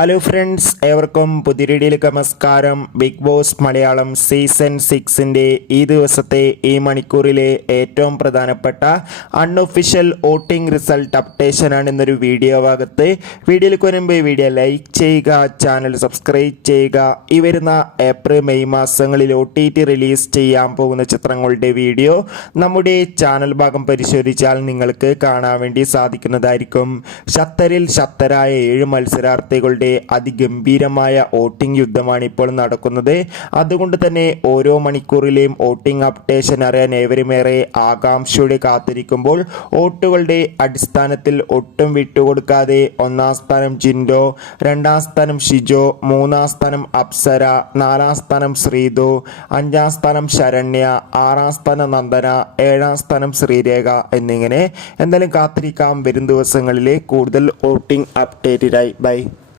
Hello friends, ഏവർക്കും പുതിയ വീഡിയോയിലേക്ക് നമസ്കാരം. ബിഗ് ബോസ് മലയാളം സീസൺ 6ൻ്റെ ഈ ദിവസത്തെ ഈ മണിക്കൂറിലെ ഏറ്റവും പ്രധാനപ്പെട്ട അൺഒഫീഷ്യൽ വോട്ടിംഗ് റിസൾട്ട് അപ്ഡേഷനാണ് ഇന്നൊരു വീഡിയോ ഭാഗത്ത്. വീഡിയോയിലേക്ക് വരുമ്പോൾ വീഡിയോ ലൈക്ക് ചെയ്യുക, ചാനൽ സബ്സ്ക്രൈബ് ചെയ്യുക. ഈ വരുന്ന ഏപ്രിൽ മെയ് മാസങ്ങളിൽ OTT റിലീസ് ചെയ്യാൻ പോകുന്ന ചിത്രങ്ങളുടെ വീഡിയോ നമ്മുടെ ചാനൽ ഭാഗം പരിശോധിച്ചാൽ നിങ്ങൾക്ക് കാണാൻ വേണ്ടി സാധിക്കുന്നതായിരിക്കും. ശക്തരിൽ ശക്തരായ 7 മത്സരാർത്ഥികളുടെ അതിഗംഭീരമായ വോട്ടിംഗ് യുദ്ധമാണ് ഇപ്പോൾ നടക്കുന്നത്. അതുകൊണ്ട് തന്നെ ഓരോ മണിക്കൂറിലെയും വോട്ടിംഗ് അപ്ഡേഷൻ അറിയാൻ ഏവരുമേറെ ആകാംക്ഷയോടെ കാത്തിരിക്കുമ്പോൾ വോട്ടുകളുടെ അടിസ്ഥാനത്തിൽ ഒട്ടും വിട്ടുകൊടുക്കാതെ 1ാം സ്ഥാനം ജിൻഡോ, 2ാം സ്ഥാനം ഷിജോ, 3ാം സ്ഥാനം അപ്സര, 4ാം സ്ഥാനം ശ്രീതു, 5ാം സ്ഥാനം ശരണ്യ, 6ാം സ്ഥാനം നന്ദന, 7ാം സ്ഥാനം ശ്രീരേഖ എന്നിങ്ങനെ എന്തായാലും കാത്തിരിക്കാം വരും ദിവസങ്ങളിലെ കൂടുതൽ വോട്ടിംഗ് അപ്ഡേറ്റിനായി. ബൈ.